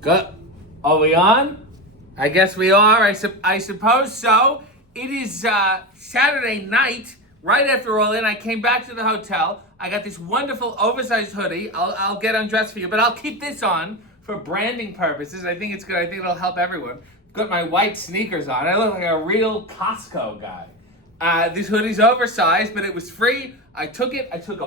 Good. Are we on? I guess we are. I suppose so. It is Saturday night. Right after all in, I came back to the hotel. I got this wonderful oversized hoodie. I'll get undressed for you, but I'll keep this on for branding purposes. I think it's good. I think it'll help everyone. Got my white sneakers on. I look like a real Costco guy. This hoodie's oversized, but it was free. I took it. I took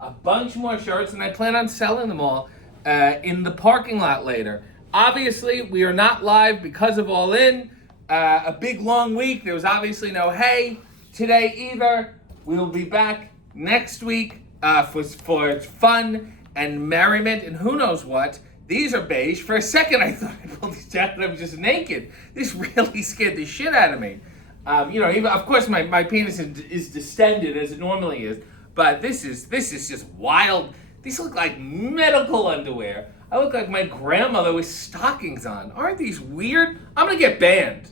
a bunch more shirts, and I plan on selling them all in the parking lot later. Obviously, we are not live because of All In. A big long week. There was obviously no hay today either. We will be back next week for fun and merriment and who knows what. These are beige. For a second, I thought I pulled these down and I was just naked. This really scared the shit out of me. Even, of course, my penis is distended as it normally is, but this is just wild. These look like medical underwear. I look like my grandmother with stockings on. Aren't these weird? I'm gonna get banned.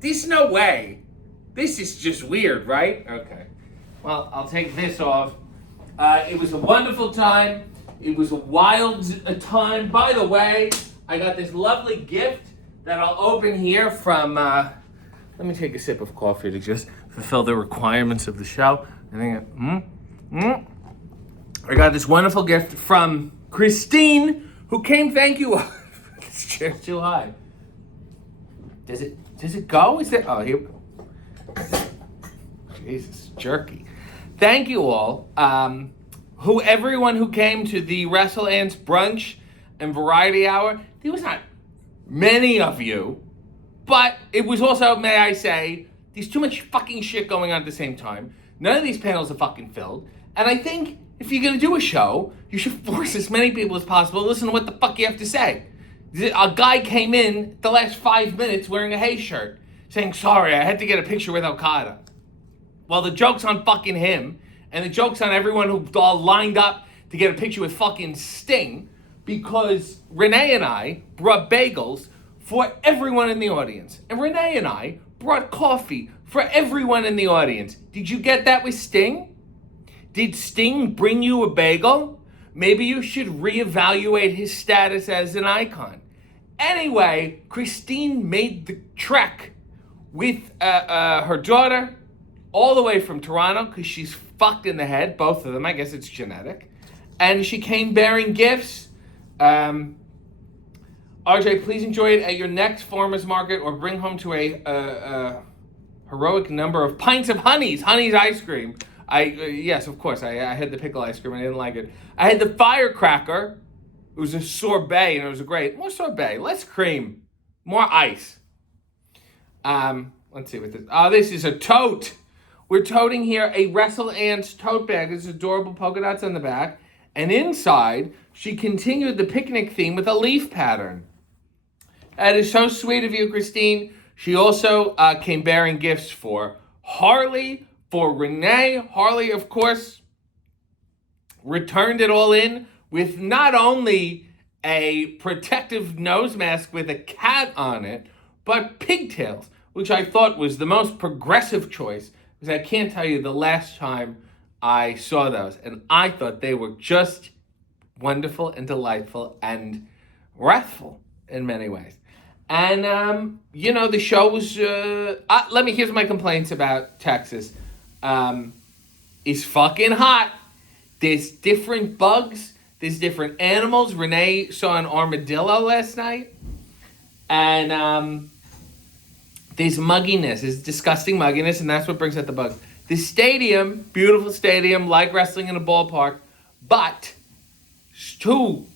There's no way. This is just weird, right? Okay. Well, I'll take this off. It was a wonderful time. It was a wild time. By the way, I got this lovely gift that I'll open here from, let me take a sip of coffee to just fulfill the requirements of the show. I got this wonderful gift from Christine, who came, thank you. This chair's too high. Does it go? Is there, oh, here. Jesus, jerky. Thank you all. Everyone who came to the Wrestle Ants brunch and variety hour, there was not many of you, but it was also, may I say, there's too much fucking shit going on at the same time. None of these panels are fucking filled. And I think if you're going to do a show, you should force as many people as possible to listen to what the fuck you have to say. A guy came in the last 5 minutes wearing a hay shirt, saying, sorry, I had to get a picture with Okada. Well, the joke's on fucking him, and the joke's on everyone who all lined up to get a picture with fucking Sting, because Renee and I brought bagels for everyone in the audience. And Renee and I brought coffee for everyone in the audience. Did you get that with Sting? Did Sting bring you a bagel? Maybe you should reevaluate his status as an icon. Anyway, Christine made the trek with her daughter all the way from Toronto because she's fucked in the head, both of them. I guess it's genetic. And she came bearing gifts. RJ, please enjoy it at your next farmer's market or bring home to a heroic number of pints of Honey's ice cream. Yes, of course, I had the pickle ice cream. I didn't like it. I had the firecracker. It was a sorbet, and it was great. More sorbet, less cream, more ice. Let's see what this. Oh, this is a tote. We're toting here a Wrestle Ants tote bag. There's adorable polka dots on the back, and inside she continued the picnic theme with a leaf pattern. That is so sweet of you, Christine. She also came bearing gifts for Harley. For Renee, Harley, of course, returned it all in with not only a protective nose mask with a cat on it, but pigtails, which I thought was the most progressive choice, because I can't tell you the last time I saw those. And I thought they were just wonderful and delightful and wrathful in many ways. And, the show was, here's my complaints about Texas. Is fucking hot. There's different bugs. There's different animals. Renee saw an armadillo last night. And there's mugginess. There's disgusting mugginess, and that's what brings out the bugs. The stadium, beautiful stadium, like wrestling in a ballpark, but it's too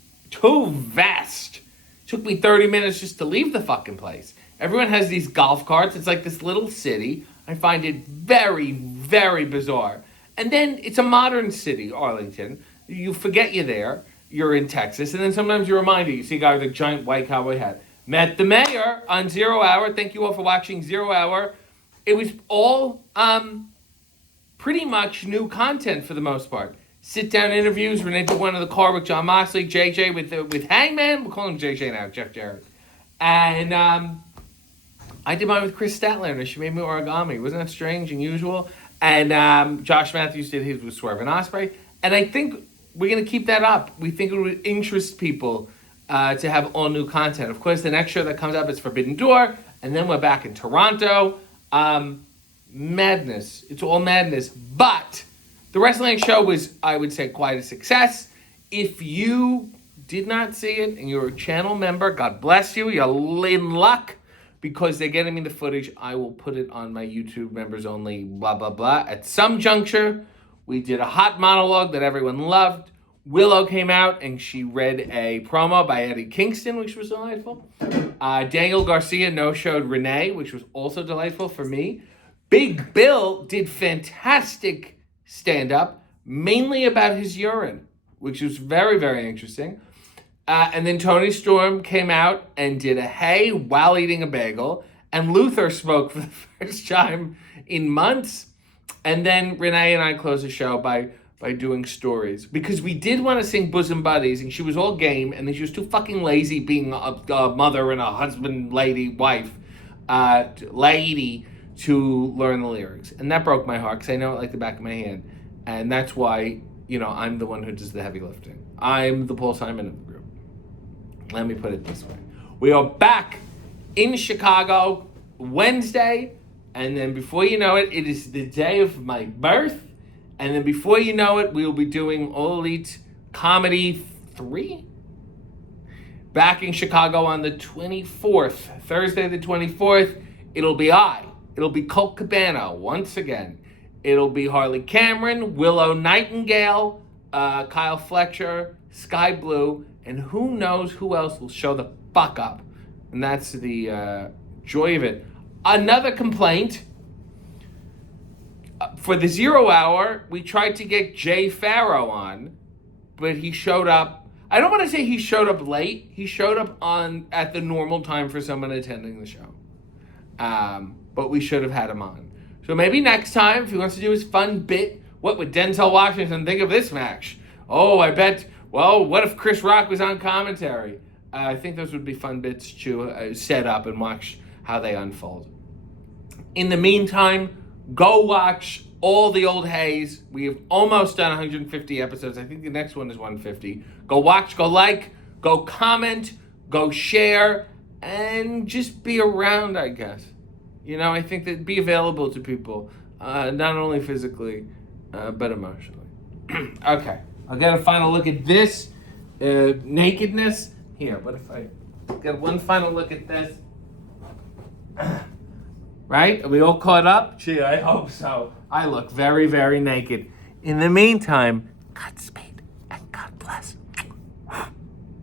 vast. It took me 30 minutes just to leave the fucking place. Everyone has these golf carts. It's like this little city. I find it very, very bizarre. And then it's a modern city, Arlington. You forget you're there. You're in Texas. And then sometimes you're reminded. You see a guy with a giant white cowboy hat. Met the mayor on Zero Hour. Thank you all for watching Zero Hour. It was all pretty much new content for the most part. Sit-down interviews. Renee did one in the car with John Moxley. JJ with Hangman. We'll call him JJ now, Jeff Jarrett. And I did mine with Chris Statlander. She made me origami. Wasn't that strange and usual? And Josh Matthews did his with Swerve and Ospreay. And I think we're going to keep that up. We think it would interest people to have all new content. Of course, the next show that comes up is Forbidden Door, and then we're back in Toronto. Madness. It's all madness. But the wrestling show was, I would say, quite a success. If you did not see it and you're a channel member, God bless you. You're in luck because they're getting me the footage. I will put it on my YouTube members only, blah, blah, blah. At some juncture, we did a hot monologue that everyone loved. Willow came out and she read a promo by Eddie Kingston, which was delightful. Daniel Garcia no-showed Renee, which was also delightful for me. Big Bill did fantastic stand-up, mainly about his urine, which was very, very interesting. And then Tony Storm came out and did a hey while eating a bagel. And Luther spoke for the first time in months. And then Renee and I closed the show by doing stories. Because we did want to sing Bosom Buddies, and she was all game, and then she was too fucking lazy being a mother and a husband, wife, lady, to learn the lyrics. And that broke my heart, because I know it like the back of my hand. And that's why, I'm the one who does the heavy lifting. I'm the Paul Simon of the group. Let me put it this way. We are back in Chicago Wednesday, and then before you know it, it is the day of my birth. And then before you know it, we will be doing All Elite Comedy 3. Back in Chicago on the 24th. Thursday the 24th, it'll be It'll be Colt Cabana once again. It'll be Harley Cameron, Willow Nightingale, Kyle Fletcher, Sky Blue, and who knows who else will show the fuck up. And that's the joy of it. Another complaint. For the 0 hour, we tried to get Jay Farrow on, but he showed up. I don't want to say he showed up late. He showed up at the normal time for someone attending the show. But we should have had him on. So maybe next time, if he wants to do his fun bit, what would Denzel Washington think of this match? Oh, I bet, what if Chris Rock was on commentary? I think those would be fun bits to set up and watch how they unfold. In the meantime, go watch all the old Hays. We have almost done 150 episodes. I think the next one is 150. Go watch, go like, go comment, go share, and just be around, I guess. I think that be available to people, not only physically, but emotionally. Okay, I'll get a final look at this nakedness. Here, what if I get one final look at this? Right? Are we all caught up? Gee, I hope so. I look very, very naked. In the meantime, Godspeed.